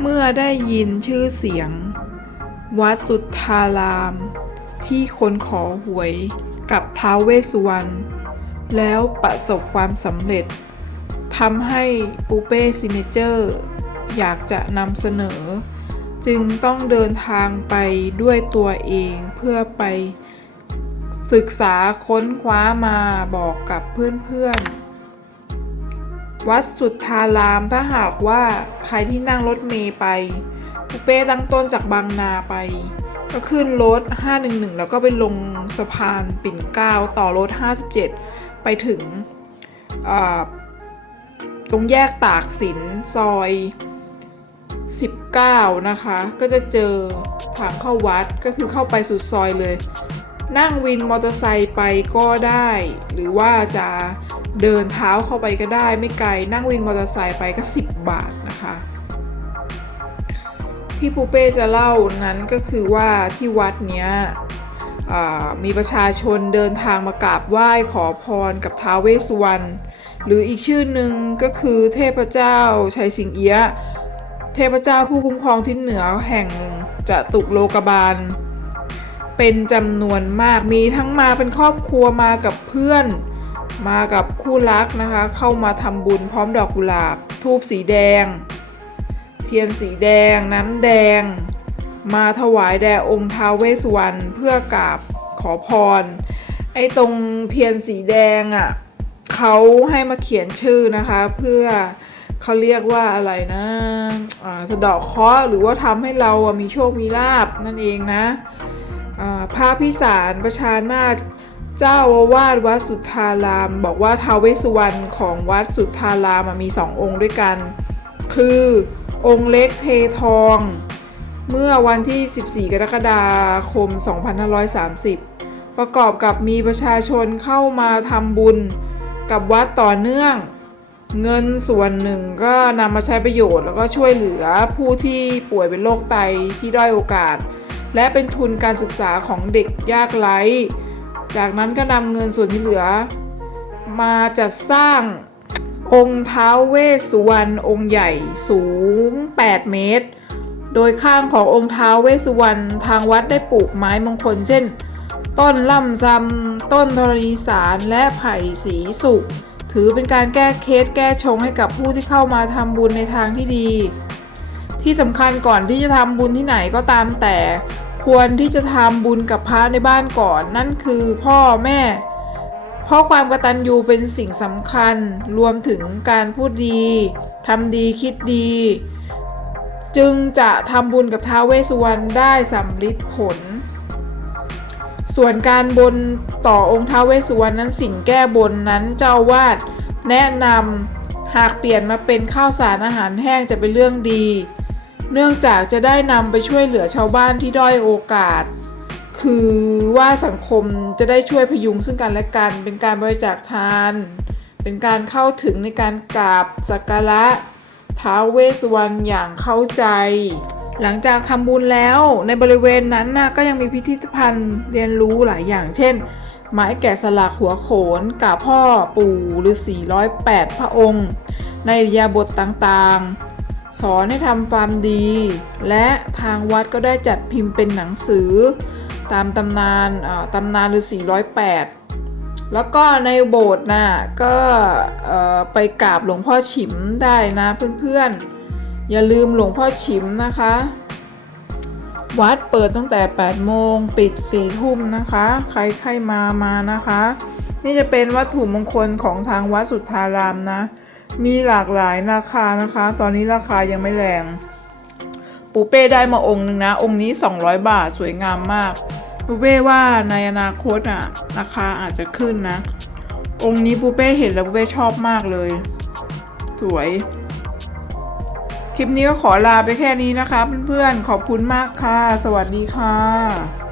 เมื่อได้ยินชื่อเสียง วัดสุทธาราม ที่คนขอหวยกับท้าวเวสสุวรรณแล้วประสบความสำเร็จทำให้ปูเป้ซิเนเจอร์ อยากจะนำเสนอ จึงต้องเดินทางไปด้วยตัวเองเพื่อไป ศึกษาค้นคว้ามาบอกกับเพื่อนๆ วัดสุทธารามถ้าหากว่าใครที่นั่งรถเมย์ไปปูเป้ตั้งต้นจากบางนาไป ก็ขึ้นรถ 511 แล้วก็ไปลงสะพานปิ่นเกล้าต่อรถ 57 ไปถึงตรงแยกตากสินซอย 19 นะคะ ก็จะเจอทางเข้าวัดก็คือเข้าไปสุดซอยเลย นั่งวินมอเตอร์ไซค์ไปก็ได้ หรือว่าจะ เดินเท้าเข้าไปก็ได้ ไม่ไกลนั่งวินมอเตอร์ไซค์ไปก็ 10 บาทนะคะ ที่ปูเป้จะเล่านั้นก็คือว่าที่วัดเนี้ยมีประชาชนเดินทางมากราบไหว้ขอพรกับท้าวเวสสุวรรณหรืออีกชื่อหนึ่งก็คือเทพเจ้าชัยสิงเอียะเทพเจ้าผู้คุ้มครองทิศเหนือแห่งจตุโลกบาล เป็นจำนวนมากมีทั้งมาเป็นครอบครัวมากับเพื่อน มากับคู่รักนะคะ เข้ามาทำบุญพร้อมดอกกุหลาบ ทูบสีแดง เทียนสีแดง น้ำแดง มาถวายแด่องค์ท้าวเวสสุวรรณเพื่อกราบขอพร ไอ้ตรงเทียนสีแดงอะ่ะเขาให้มาเขียนชื่อนะคะ เพื่อเขาเรียกว่าอะไรนะอ่าสะดอกเคราะห์หรือว่าทำให้เรามีโชคมีลาบนั่นเองนะอ่าพระพิสารประชานาถ เจ้าอาวาสวัดสุทธาราม บอกว่าท้าวเวสสุวรรณของวัดสุทธารามมีสององค์ด้วยกัน คือองค์เล็กเททอง เมื่อวันที่ 14 กรกฎาคม 2530 ประกอบกับมีประชาชนเข้ามาทำบุญกับวัดต่อเนื่อง เงินส่วนหนึ่งก็นำมาใช้ประโยชน์แล้วก็ช่วยเหลือผู้ที่ป่วยเป็นโรคไตที่ด้อยโอกาส และเป็นทุนการศึกษาของเด็กยากไร้ จากนั้นก็นำเงินส่วนที่เหลือ มาจัดสร้างองค์ท้าวเวสสุวรรณองค์ใหญ่สูง 8 เมตร โดยข้างขององค์ท้าวเวสสุวรรณทางวัดได้ปลูกไม้มงคล เช่น ต้นล่ำซำต้นธรณีสารและไผ่สีสุกถือเป็นการแก้เคสแก้ชงให้กับผู้ที่เข้ามาทำบุญในทางที่ดี ที่สำคัญก่อนที่จะทำบุญที่ไหนก็ตามแต่ ควรที่จะทำบุญกับพระในบ้านก่อน นั่นคือพ่อแม่ เพราะความกตัญญูเป็นสิ่งสำคัญรวมถึงการพูดดีทำดีคิดดี จึงจะทำบุญกับท้าวเวสสุวรรณได้สำลิดผล ส่วนการบนต่อองค์ท้าวเวสสุวรรณนั้นสิ่งแก้บนนั้นเจ้าอาวาดแนะนำหากเปลี่ยนมาเป็นข้าวสารอาหารแห้งจะเป็นเรื่องดี เนื่องจากจะได้นำไปช่วยเหลือชาวบ้านที่ด้อยโอกาส คือว่าสังคมจะได้ช่วยพยุงซึ่งกันและกัน เป็นการบริจาคทาน เป็นการเข้าถึงในการกราบสักการะท้าวเวสสุวรรณอย่างเข้าใจ หลังจากทำบุญแล้วในบริเวณนั้นนะก็ยังมีพิพิธภัณฑ์เรียนรู้หลายอย่าง เช่น ไม้แกะสลักหัวโขนกับพ่อปู่ฤาษีร้อยแปดพระองค์ ในยาบทต่างๆ สอนให้ทำความดี และทางวัดก็ได้จัดพิมพ์เป็นหนังสือ ตามตำนานอ่าตำนานฤาษีร้อยแปดแล้วก็ในโบสถ์น่ะก็เอ่อไปกราบหลวงพ่อฉิมได้นะเพื่อนๆ อย่าลืมหลวงพ่อฉิมนะคะ วัดเปิดตั้งแต่ 8 โมงปิด 4 ทุ่มนะคะ ใครใครมามานะคะ นี่จะเป็นวัตถุมงคลของทางวัดสุทธารามนะ มีหลากหลายราคานะคะ ตอนนี้ราคายังไม่แรง ปูเป้ได้มาองค์หนึ่งนะ องค์นี้ 200 บาทสวยงามมาก ปูเป้ว่าในอนาคตอะ ราคาอาจจะขึ้นนะ องค์นี้ปูเป้เห็นแล้วปูเป้ชอบมากเลย สวย คลิปนี้ก็ขอลาไปแค่นี้นะคะเพื่อนๆ ขอบคุณมากค่ะ สวัสดีค่ะ